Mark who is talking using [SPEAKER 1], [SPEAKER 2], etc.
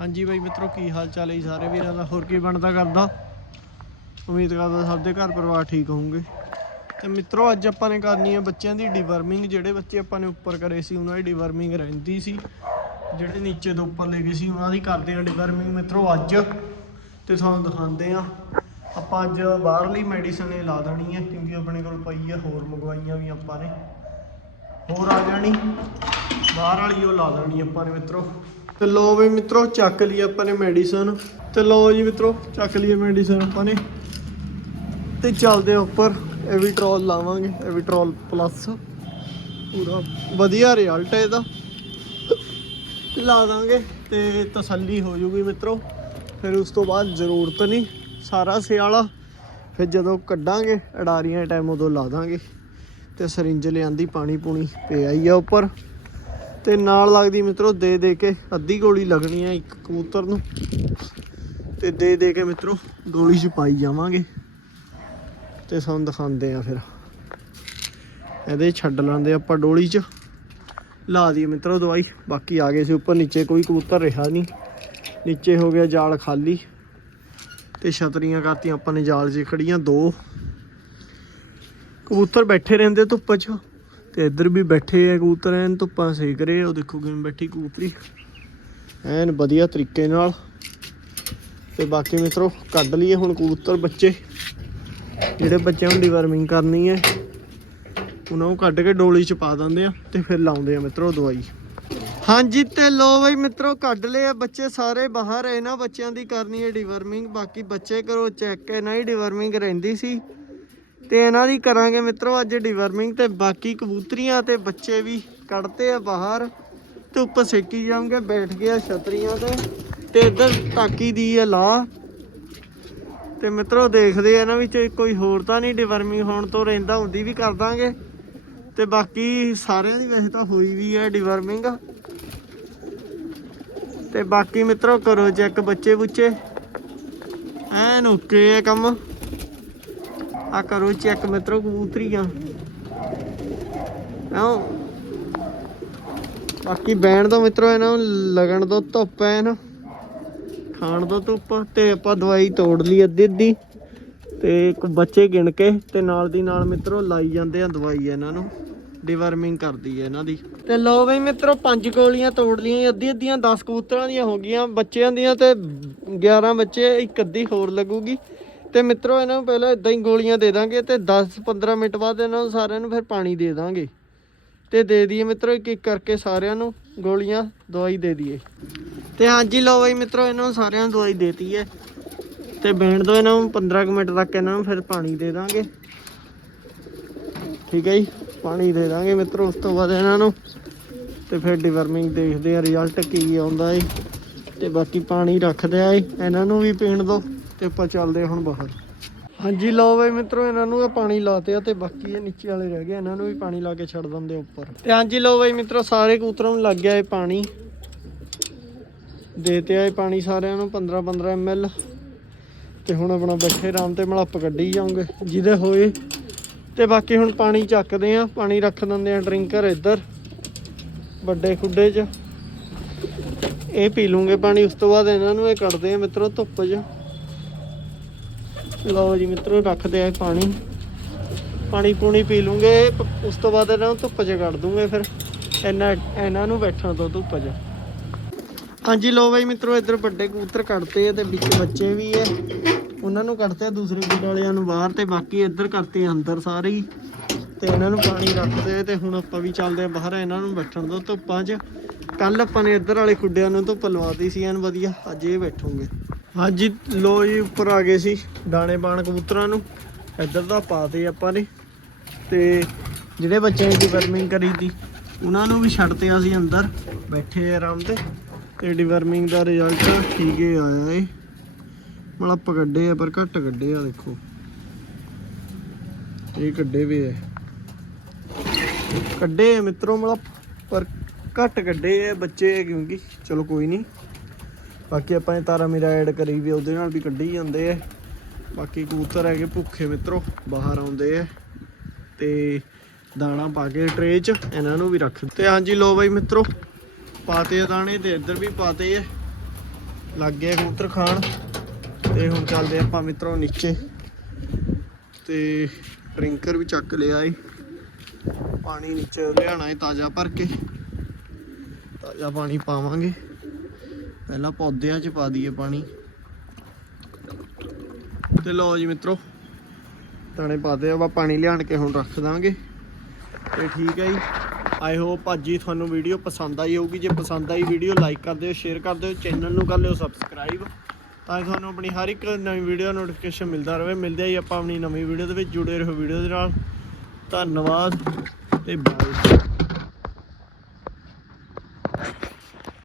[SPEAKER 1] ਹਾਂਜੀ ਬਾਈ ਮਿੱਤਰੋ, ਕੀ ਹਾਲ ਚਾਲ ਹੈ ਜੀ ਸਾਰੇ ਵੀਰਾਂ ਦਾ? ਹੋਰ ਕੀ ਬਣਦਾ ਕਰਦਾ? ਉਮੀਦ ਕਰਦਾ ਸਭ ਦੇ ਘਰ ਪਰਿਵਾਰ ਠੀਕ ਹੋਣਗੇ। ਤੇ ਮਿੱਤਰੋ, ਅੱਜ ਆਪਾਂ ਨੇ ਕਰਨੀ ਹੈ ਬੱਚਿਆਂ ਦੀ ਡੀਵਰਮਿੰਗ ਜਿਹੜੇ ਬੱਚੇ ਆਪਾਂ ਨੇ ਉੱਪਰ ਕਰੇ ਸੀ, ਉਹਨਾਂ ਦੀ ਡੀਵਰਮਿੰਗ ਰਹਿੰਦੀ ਸੀ। ਜਿਹੜੇ ਨੀਚੇ ਤੋਂ ਉੱਪਰ ਲੈ ਗਏ ਸੀ, ਉਹਨਾਂ ਦੀ ਕਰਦੇ ਆ ਡੀਵਰਮਿੰਗ ਮਿੱਤਰੋ, ਅੱਜ ਤੇ ਤੁਹਾਨੂੰ ਦਿਖਾਉਂਦੇ ਆ ਆਪਾਂ ਅੱਜ ਬਾਹਰਲੀ ਮੈਡੀਸਨ ਇਹ ਲਾ ਦੇਣੀ ਹੈ, ਕਿਉਂਕਿ ਆਪਣੇ ਕੋਲ ਪਈ ਹੈ, ਹੋਰ ਮੰਗਵਾਈਆਂ ਵੀ ਆਪਾਂ ਨੇ। ਹੋਰ ਆ ਜਾਣੀ। ਬਾਹਰ ਵਾਲੀ ਉਹ ਲਾ ਦੇਣੀ ਆਪਾਂ ਨੇ, ਮਿੱਤਰੋ। ਤੇ ਲੋ ਵੀ ਮਿੱਤਰੋ, ਚੱਕ ਲਈ ਆਪਾਂ ਨੇ ਮੈਡੀਸਨ ਤੇ ਲੋ ਜੀ ਮਿੱਤਰੋ, ਚੱਕ ਲਈ ਮੈਡੀਸਨ ਆਪਾਂ ਨੇ। ਤੇ ਚੱਲਦੇ ਆ ਉੱਪਰ ਐਵੀਟਰੋਲ ਲਾਵਾਂਗੇ ਐਵੀਟਰੋਲ ਪਲੱਸ ਪੂਰਾ ਵਧੀਆ ਰਿਜ਼ਲਟ ਹੈ ਇਹਦਾ। ਲਾ ਦਾਂਗੇ, ਤੇ ਤਸੱਲੀ ਹੋ ਜੂਗੀ ਮਿੱਤਰੋ। ਫਿਰ ਉਸ ਤੋਂ ਬਾਅਦ ਜ਼ਰੂਰਤ ਨਹੀਂ, ਸਾਰਾ ਸਿਆਲਾ। ਫਿਰ ਜਦੋਂ ਕੱਢਾਂਗੇ, ਅਡਾਰੀਆਂ ਟਾਈਮ ਉਦੋਂ ਲਾ ਦਾਂਗੇ। ਤੇ ਸਰਿੰਜ ਲਿਆਂਦੀ ਪਾਣੀ ਪੂਣੀ ਪਿਆ ਹੀ ਆ ਉੱਪਰ। ਤੇ ਨਾਲ ਲੱਗਦੀ ਮਿੱਤਰੋ ਦੇ ਦੇ ਕੇ ਅੱਧੀ ਗੋਲੀ ਲੱਗਣੀ ਆ ਇੱਕ ਕਬੂਤਰ ਨੂੰ। ਤੇ ਦੇ ਦੇ ਕੇ ਮਿੱਤਰੋ ਗੋਲੀ ਚ ਪਾਈ ਜਾਵਾਂਗੇ। ਤੇ ਸਾਨੂੰ ਦਿਖਾਉਂਦੇ ਆ ਫਿਰ। ਇਹਦੇ ਛੱਡ ਲਾਂਦੇ ਆਪਾਂ ਡੋਲੀ ਚ। ਲਾ ਦਈਏ ਮਿੱਤਰੋ ਦਵਾਈ। ਬਾਕੀ ਆ ਗਏ ਸੀ ਉੱਪਰ, ਨੀਚੇ ਕੋਈ ਕਬੂਤਰ ਰਿਹਾ ਨਹੀਂ। ਨੀਚੇ ਹੋ ਗਿਆ ਜਾਲ ਖਾਲੀ। ਤੇ ਛਤਰੀਆਂ ਕਰਤੀਆਂ ਆਪਾਂ ਨੇ ਜਾਲ 'ਚ ਖੜੀਆਂ ਦੋ। ਕਬੂਤਰ ਬੈਠੇ ਰਹਿੰਦੇ ਧੁੱਪ 'ਚ। ਤੇ ਇੱਧਰ ਵੀ ਬੈਠੇ ਆ ਕਬੂਤਰ, ਐਨ ਧੁੱਪਾਂ ਸੇਕ ਰਹੇ ਉਹ ਦੇਖੋ ਕਿਵੇਂ ਬੈਠੀ ਕਬੂਤਰੀ। ਐਨ ਵਧੀਆ ਤਰੀਕੇ ਨਾਲ। ਤੇ ਬਾਕੀ ਮਿੱਤਰੋ, ਕੱਢ ਲਈਏ ਹੁਣ ਕਬੂਤਰ ਬੱਚੇ। ਜਿਹੜੇ ਬੱਚਿਆਂ ਨੂੰ ਡਿਵਰਮਿੰਗ ਕਰਨੀ ਹੈ, ਉਹਨਾਂ ਨੂੰ ਕੱਢ ਕੇ ਡੋਲੀ 'ਚ ਪਾ ਦਿੰਦੇ ਆ ਤੇ ਫਿਰ ਲਾਉਂਦੇ ਆ ਮਿੱਤਰੋ ਦਵਾਈ। ਹਾਂਜੀ ਤੇ ਲੋ ਬਈ ਮਿੱਤਰੋ, ਕੱਢ ਲਏ ਆ ਬੱਚੇ ਸਾਰੇ ਬਾਹਰ। ਇਹਨਾਂ ਬੱਚਿਆਂ ਦੀ ਕਰਨੀ ਹੈ ਡਿਵਰਮਿੰਗ ਬਾਕੀ ਬੱਚੇ ਕਰੋ ਚੈੱਕ, ਇਹਨਾਂ ਹੀ ਡਿਵਰਮਿੰਗ ਰਹਿੰਦੀ ਸੀ। ਤੇ ਇਹਨਾਂ ਦੀ ਕਰਾਂਗੇ ਮਿੱਤਰੋ ਅੱਜ ਡਿਵਰਮਿੰਗ ਤੇ ਬਾਕੀ ਕਬੂਤਰੀਆਂ ਤੇ ਬੱਚੇ ਵੀ ਕੱਢਤੇ ਆ ਬਾਹਰ ਧੁੱਪ ਸੇਕੀ ਜਾਵਾਂਗੇ ਬੈਠ ਗਿਆ ਛਤਰੀਆਂ ਤੇ ਤੇ ਇੱਧਰ ਟਾਕੀ ਦੀ ਹੈ ਲਾ ਤੇ ਮਿੱਤਰੋ ਦੇਖਦੇ ਆ ਇਹਨਾਂ ਵਿੱਚ ਕੋਈ ਹੋਰ ਤਾਂ ਨਹੀਂ ਡਿਵਰਮਿੰਗ ਹੋਣ ਤੋਂ ਰਹਿੰਦਾ, ਹੁੰਦੀ ਵੀ ਕਰ ਦਾਂਗੇ। ਤੇ ਬਾਕੀ ਸਾਰਿਆਂ ਦੀ ਵੈਸੇ ਤਾਂ ਹੋਈ ਵੀ ਹੈ ਡਿਵਰਮਿੰਗ ਤੇ ਬਾਕੀ ਮਿੱਤਰੋ ਕਰੋ ਚੈੱਕ ਬੱਚੇ ਬੁੱਚੇ। ਐਨ ਓਕੇ ਹੈ ਕੰਮ। ਆ ਕਰੋ ਚੈੱਕ ਮਿੱਤਰੋ ਕਬੂਤਰੀਆਂ। ਆਓ। ਬਾਕੀ ਬੈਣ ਤੋਂ ਮਿੱਤਰੋ, ਇਹਨਾਂ ਨੂੰ ਲਗਣ ਦੋ ਧੁੱਪ ਐ ਨਾ ਖਾਣ ਦੋ ਧੁੱਪ ਤੇ ਆਪਾਂ ਦਵਾਈ ਤੋੜ ਲਈ ਅੱਧੀ ਅੱਧੀ ਤੇ ਇੱਕ ਬੱਚੇ ਗਿਣ ਕੇ ਤੇ ਨਾਲ ਦੀ ਨਾਲ ਮਿੱਤਰੋ ਲਾਈ ਜਾਂਦੇ ਆ ਦਵਾਈ ਇਹਨਾਂ ਨੂੰ। ਡਿਵਰਮਿੰਗ ਕਰਦੀ ਹੈ ਇਹਨਾਂ ਦੀ। ਤੇ ਲੋ ਬਈ ਮਿੱਤਰੋ, ਪੰਜ ਗੋਲੀਆਂ ਤੋੜ ਲਈਆਂ, ਅੱਧੀ ਅੱਧੀਆਂ 10 ਕਬੂਤਰਾਂ ਦੀਆਂ ਹੋ ਗਈਆਂ, ਬੱਚਿਆਂ ਦੀਆਂ ਤੇ 11 ਬੱਚੇ, ਇੱਕ ਅੱਧੀ ਹੋਰ ਲੱਗੂਗੀ। ਤੇ ਮਿੱਤਰੋ, ਇਹਨਾਂ ਨੂੰ ਪਹਿਲਾਂ ਇਦਾਂ ਹੀ ਗੋਲੀਆਂ ਦੇ ਦਾਂਗੇ ਤੇ 10 15 ਮਿੰਟ ਬਾਅਦ ਇਹਨਾਂ ਨੂੰ ਸਾਰਿਆਂ ਨੂੰ ਫਿਰ ਪਾਣੀ ਦੇ ਦਾਂਗੇ। ਤੇ ਦੇ ਦਈਏ ਮਿੱਤਰੋ, ਇੱਕ ਇੱਕ ਕਰਕੇ ਸਾਰਿਆਂ ਨੂੰ ਗੋਲੀਆਂ, ਦਵਾਈ ਦੇ ਦਈਏ। ਤੇ ਹਾਂਜੀ, ਲਓ ਬਈ ਮਿੱਤਰੋ, ਇਹਨਾਂ ਨੂੰ ਸਾਰਿਆਂ ਨੂੰ ਦਵਾਈ ਦੇਤੀ ਹੈ ਤੇ ਬੈਣ ਦੋ ਇਹਨਾਂ ਨੂੰ 15 ਕੁ ਮਿੰਟ ਤੱਕ ਇਹਨਾਂ ਨੂੰ ਫਿਰ ਪਾਣੀ ਦੇ ਦਾਂਗੇ। ਠੀਕ ਹੈ ਜੀ, ਪਾਣੀ ਦੇ ਦਾਂਗੇ ਮਿੱਤਰੋ, ਉਸ ਤੋਂ ਬਾਅਦ ਇਹਨਾਂ ਨੂੰ। ਤੇ ਫਿਰ ਡਿਵਰਮਿੰਗ ਦੇਖਦੇ ਆ ਰਿਜ਼ਲਟ ਕੀ ਆਉਂਦਾ ਏ। ਤੇ ਬਾਕੀ ਪਾਣੀ ਰੱਖਦੇ ਆ ਏ, ਇਹਨਾਂ ਨੂੰ ਵੀ ਪੀਣ ਦੋ ਤੇ ਆਪਾਂ ਚੱਲਦੇ ਆ ਹੁਣ ਬਾਹਰ। ਹਾਂਜੀ, ਲਓ ਬਈ ਮਿੱਤਰੋ, ਇਹਨਾਂ ਨੂੰ ਤਾਂ ਪਾਣੀ ਲਾਤੇ ਆ ਤੇ ਬਾਕੀ ਇਹ ਨੀਚੇ ਵਾਲੇ ਰਹਿ ਗਏ, ਇਹਨਾਂ ਨੂੰ ਵੀ ਪਾਣੀ ਲਾ ਕੇ ਛੱਡ ਦਿੰਦੇ ਆ ਉੱਪਰ। ਤੇ ਹਾਂਜੀ, ਲਓ ਬਈ ਮਿੱਤਰੋ, ਸਾਰੇ ਕਬੂਤਰਾਂ ਨੂੰ ਲੱਗ ਗਿਆ ਇਹ ਪਾਣੀ। ਦੇਤੇ ਆ ਇਹ ਪਾਣੀ ਸਾਰਿਆਂ ਨੂੰ 15 15 ml ਤੇ ਹੁਣ ਆਪਣਾ ਬੈਠੇ ਆਰਾਮ ਤੇ ਮਲੱਪ ਕੱਢੀ ਜਾਉਂਗੇ ਜਿਹਦੇ ਹੋਏ। ਤੇ ਬਾਕੀ ਹੁਣ ਪਾਣੀ ਚੱਕਦੇ ਆ ਪਾਣੀ ਰੱਖ ਦਿੰਦੇ ਆ ਡਰਿੰਕਰ ਇੱਧਰ, ਵੱਡੇ ਖੁੱਡੇ 'ਚ। ਇਹ ਪੀ ਲੂੰਗੇ ਪਾਣੀ, ਉਸ ਤੋਂ ਬਾਅਦ ਇਹਨਾਂ ਨੂੰ ਇਹ ਕੱਢਦੇ ਆ ਮਿੱਤਰੋ ਧੁੱਪ 'ਚ। ਲਓ ਜੀ ਮਿੱਤਰੋ, ਰੱਖਦੇ ਆ ਪਾਣੀ। ਪਾਣੀ ਪੂਣੀ ਪੀ ਲੂੰਗੇ ਉਸ ਤੋਂ ਬਾਅਦ ਇਹਨਾਂ ਨੂੰ ਧੁੱਪ 'ਚ ਕੱਢ ਦੂੰਗੇ ਫਿਰ। ਇਹਨਾਂ ਇਹਨਾਂ ਨੂੰ ਬੈਠਣ ਤੋਂ ਧੁੱਪ 'ਚ। ਹਾਂਜੀ ਲੋ ਬਾਈ ਮਿੱਤਰੋ, ਇੱਧਰ ਵੱਡੇ ਕਬੂਤਰ ਕੱਢਤੇ ਆ ਤੇ ਵਿੱਚ ਬੱਚੇ ਵੀ ਐ ਉਹਨਾਂ ਨੂੰ ਕੱਢਤੇ ਆ, ਦੂਸਰੇ ਗੁੱਡ ਵਾਲਿਆਂ ਨੂੰ ਬਾਹਰ ਤੇ ਬਾਕੀ ਇੱਧਰ ਕਰਤੇ ਅੰਦਰ ਸਾਰੇ ਹੀ। ਤੇ ਇਹਨਾਂ ਨੂੰ ਪਾਣੀ ਰੱਖਦੇ ਤੇ ਹੁਣ ਆਪਾਂ ਵੀ ਚੱਲਦੇ ਆ ਬਾਹਰ, ਇਹਨਾਂ ਨੂੰ ਬੈਠਣ ਦੋ ਧੁੱਪਾਂ 'ਚ। ਕੱਲ ਆਪਾਂ ਨੇ ਇੱਧਰ ਵਾਲੇ ਖੁੱਡਿਆਂ ਨੂੰ ਧੁੱਪ ਲਵਾਤੀ ਸੀ, ਐਨ ਵਧੀਆ। ਅੱਜ ਇਹ ਬੈਠੋਗੇ। ਹਾਂਜੀ ਲੋ ਜੀ, ਉੱਪਰ ਆ ਗਏ ਸੀ ਦਾਣੇ ਪਾਣ ਕਬੂਤਰਾਂ ਨੂੰ। ਇੱਧਰ ਦਾ ਪਾਤੇ ਆਪਾਂ ਨੇ। ਤੇ ਜਿਹੜੇ ਬੱਚਿਆਂ ਦੀ ਵਰਮਿੰਗ ਕਰੀ ਤੀ ਉਹਨਾਂ ਨੂੰ ਵੀ ਛੱਡਤੇ ਅਸੀਂ ਅੰਦਰ। ਬੈਠੇ ਆਰਾਮ ਤੇ। ਤੇ ਡਿਵਰਮਿੰਗ ਦਾ ਰਿਜ਼ਲਟ ਠੀਕ ਹੀ ਆਇਆ ਏ। ਮਤਲਬ ਕੱਢੇ ਆ, ਪਰ ਘੱਟ ਕੱਢੇ ਆ, ਦੇਖੋ। ਇਹ ਕੱਢੇ ਵੀ ਐ ਕੱਢੇ ਆ ਮਿੱਤਰੋ, ਮਤਲਬ ਪਰ ਘੱਟ ਕੱਢੇ ਆ ਬੱਚੇ ਆ ਕਿਉਂਕਿ ਚਲੋ ਕੋਈ ਨਹੀਂ। ਬਾਕੀ ਆਪਾਂ ਨੇ ਤਾਰਾ ਮੇਰਾ ਐਡ ਕਰੀ ਵੀ ਉਹਦੇ ਨਾਲ ਵੀ ਕੱਢੀ ਜਾਂਦੇ ਆ। ਬਾਕੀ ਕਬੂਤਰ ਹੈਗੇ ਭੁੱਖੇ ਮਿੱਤਰੋ, ਬਾਹਰ ਆਉਂਦੇ ਆ। ਤੇ ਦਾਣਾ ਪਾ ਕੇ ਟਰੇ 'ਚ ਇਹਨਾਂ ਨੂੰ ਵੀ ਰੱਖ ਤੇ ਹਾਂਜੀ ਲੋ ਬਾਈ ਮਿੱਤਰੋ, ਪਾਤੇ ਦਾਣੇ ਤੇ ਇੱਧਰ ਵੀ ਪਾਤੇ ਆ। ਲੱਗ ਗਏ ਕਬੂਤਰ ਖਾਣ। ਤੇ ਹੁਣ ਚੱਲਦੇ ਆਪਾਂ ਮਿੱਤਰੋ ਨੀਚੇ। ਤੇ ਡਰਿੰਕਰ ਵੀ ਚੱਕ ਲਿਆ ਏ। ਪਾਣੀ ਨੀਚੇ ਲਿਆਣਾ ਏ ਤਾਜ਼ਾ ਭਰ ਕੇ। ਤਾਜ਼ਾ ਪਾਣੀ ਪਾਵਾਂਗੇ। ਪਹਿਲਾਂ ਪੌਦਿਆਂ 'ਚ ਪਾ ਦਈਏ ਪਾਣੀ। ਤੇ ਲਓ ਜੀ ਮਿੱਤਰੋ, ਦਾਣੇ ਪਾਦੇ ਆਪਾਂ ਪਾਣੀ ਲਿਆਣ ਕੇ ਹੁਣ ਰੱਖ ਦਾਂਗੇ। ਤੇ ਠੀਕ ਹੈ ਜੀ। ਆਈ ਹੋਪ ਅੱਜ ਹੀ ਤੁਹਾਨੂੰ ਵੀਡੀਓ ਪਸੰਦ ਆਈ ਹੋਊਗੀ। ਜੇ ਪਸੰਦ ਆਈ ਵੀਡੀਓ ਲਾਈਕ ਕਰ ਦਿਓ ਸ਼ੇਅਰ ਕਰ ਦਿਓ ਚੈਨਲ ਨੂੰ ਕਰ ਲਿਓ ਸਬਸਕ੍ਰਾਈਬ ਤਾਂ ਕਿ ਤੁਹਾਨੂੰ ਆਪਣੀ ਹਰ ਇੱਕ ਨਵੀਂ ਵੀਡੀਓ ਨੋਟੀਫਿਕੇਸ਼ਨ ਮਿਲਦਾ ਰਹੇ। ਮਿਲਦੇ ਆ ਜੀ ਆਪਾਂ ਆਪਣੀ ਨਵੀਂ ਵੀਡੀਓ ਦੇ ਵਿੱਚ। ਜੁੜੇ ਰਹੋ ਵੀਡੀਓ ਦੇ ਨਾਲ। ਧੰਨਵਾਦ ਤੇ ਬਾਏ